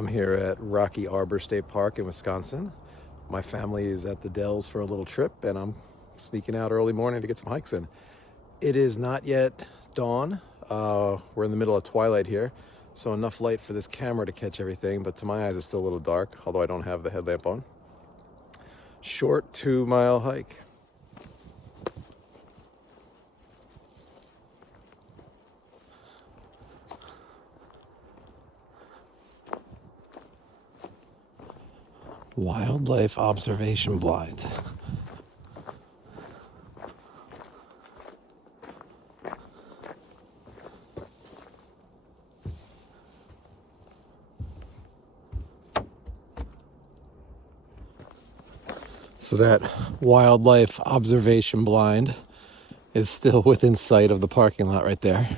I'm here at Rocky Arbor State Park in Wisconsin. My family is at the Dells for a little trip, and I'm sneaking out early morning to get some hikes in. It is not yet dawn. We're in the middle of Twilight here, so enough light for this camera to catch everything, but to my eyes it's still a little dark, although I don't have the headlamp on. Short 2-mile hike. Wildlife observation blind. So that wildlife observation blind is still within sight of the parking lot right there.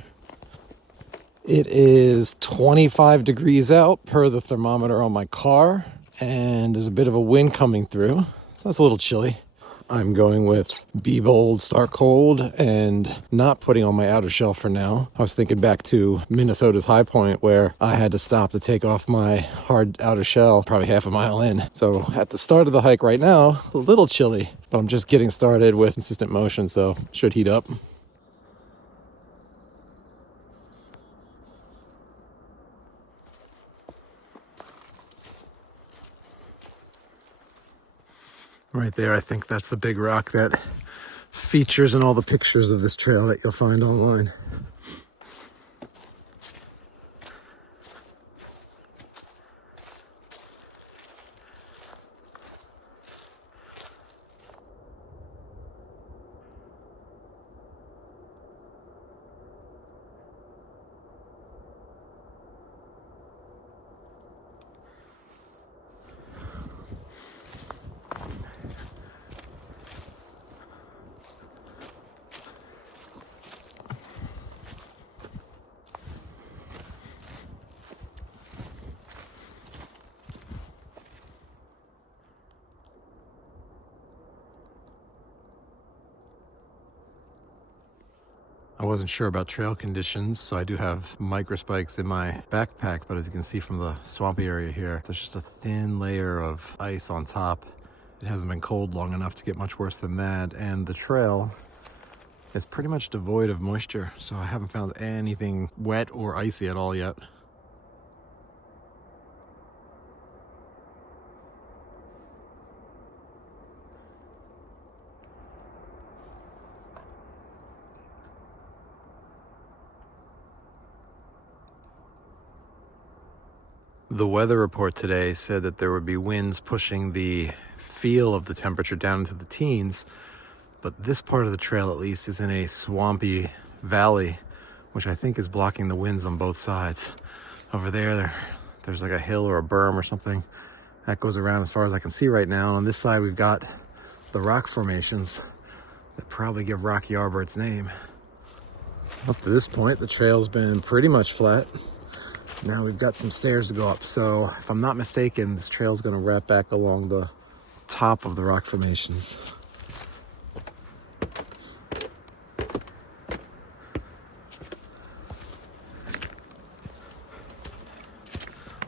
It is 25 degrees out per the thermometer on my car, and there's a bit of a wind coming through. That's a little chilly. I'm going with Be Bold, Start Cold, and not putting on my outer shell for now. I was thinking back to Minnesota's high point where I had to stop to take off my hard outer shell probably half a mile in. So at the start of the hike right now, a little chilly, but I'm just getting started with consistent motion, so should heat up. Right there, I think that's the big rock that features in all the pictures of this trail that you'll find online. I wasn't sure about trail conditions, so I do have microspikes in my backpack, but as you can see from the swampy area here, there's just a thin layer of ice on top. It hasn't been cold long enough to get much worse than that, and the trail is pretty much devoid of moisture, so I haven't found anything wet or icy at all yet. The weather report today said that there would be winds pushing the feel of the temperature down into the teens, but this part of the trail at least is in a swampy valley, which I think is blocking the winds on both sides. Over there's like a hill or a berm or something that goes around as far as I can see right now. On this side we've got the rock formations that probably give Rocky Arbor its name. Up to this point the trail's been pretty much flat. Now we've got some stairs to go up, so if I'm not mistaken, this trail's going to wrap back along the top of the rock formations.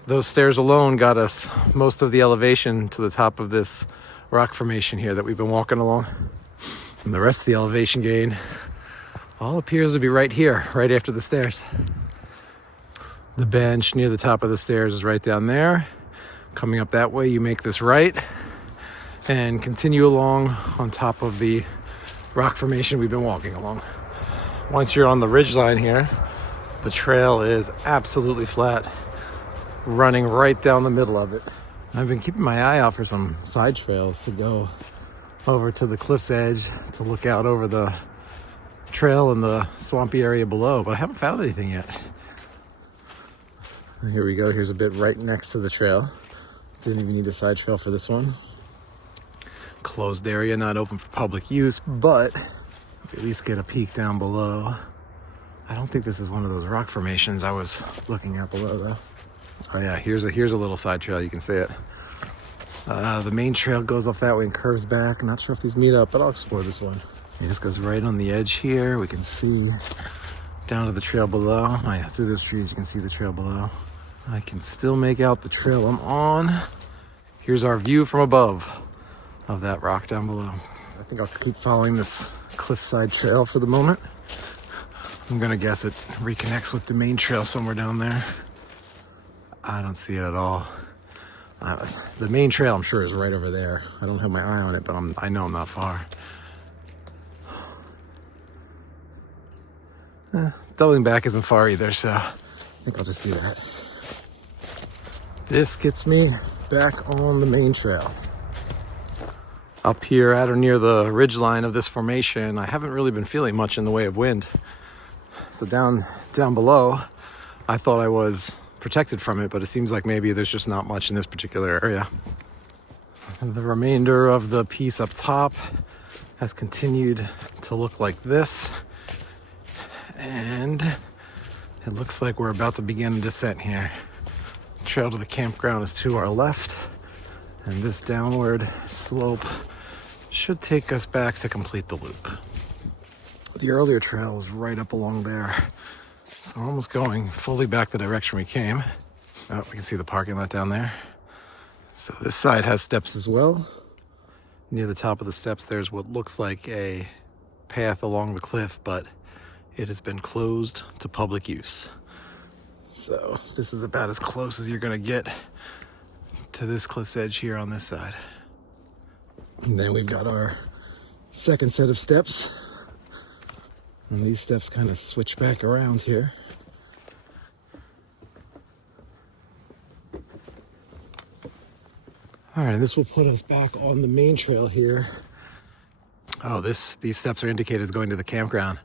Those stairs alone got us most of the elevation to the top of this rock formation here that we've been walking along. And the rest of the elevation gain all appears to be right here, right after the stairs. The bench near the top of the stairs is right down there. Coming up that way, you make this right and continue along on top of the rock formation we've been walking along. Once you're on the ridgeline here, the trail is absolutely flat, running right down the middle of it. I've been keeping my eye out for some side trails to go over to the cliff's edge to look out over the trail in the swampy area below, but I haven't found anything yet. Here we go. Here's a bit right next to the trail. Didn't even need a side trail for this one. Closed area, not open for public use, but at least get a peek down below. I don't think this is one of those rock formations I was looking at below though. Oh yeah, here's a little side trail. You can see it. The main trail goes off that way and curves back. I'm not sure if these meet up, but I'll explore this one. It just goes right on the edge here. We can see down to the trail below. Oh yeah, through those trees you can see the trail below. I can still make out the trail I'm on. Here's our view from above of that rock down below. I think I'll keep following this cliffside trail for the moment. I'm gonna guess it reconnects with the main trail somewhere down there. I don't see it at all. The main trail, I'm sure, is right over there. I don't have my eye on it, but I know I'm not far. Doubling back isn't far either, so I think I'll just do that. This gets me back on the main trail. Up here at or near the ridgeline of this formation, I haven't really been feeling much in the way of wind. So down below, I thought I was protected from it, but it seems like maybe there's just not much in this particular area. And the remainder of the piece up top has continued to look like this. And it looks like we're about to begin a descent here. The trail to the campground is to our left, and this downward slope should take us back to complete the loop. The earlier trail was right up along there, so we're almost going fully back the direction we came. Oh, we can see the parking lot down there. So this side has steps as well. Near the top of the steps, there's what looks like a path along the cliff, but it has been closed to public use. So this is about as close as you're gonna get to this cliff's edge here on this side. And then we've got our second set of steps. And these steps kind of switch back around here. All right, and this will put us back on the main trail here. Oh, these steps are indicated as going to the campground.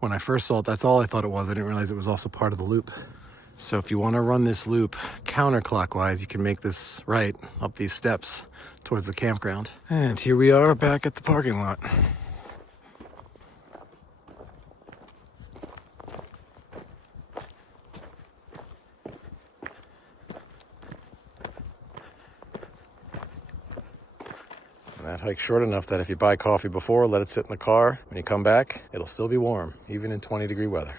When I first saw it, that's all I thought it was. I didn't realize it was also part of the loop. So if you want to run this loop counterclockwise, you can make this right up these steps towards the campground. And here we are back at the parking lot. And that hike's short enough that if you buy coffee before, let it sit in the car. When you come back, it'll still be warm, even in 20-degree weather.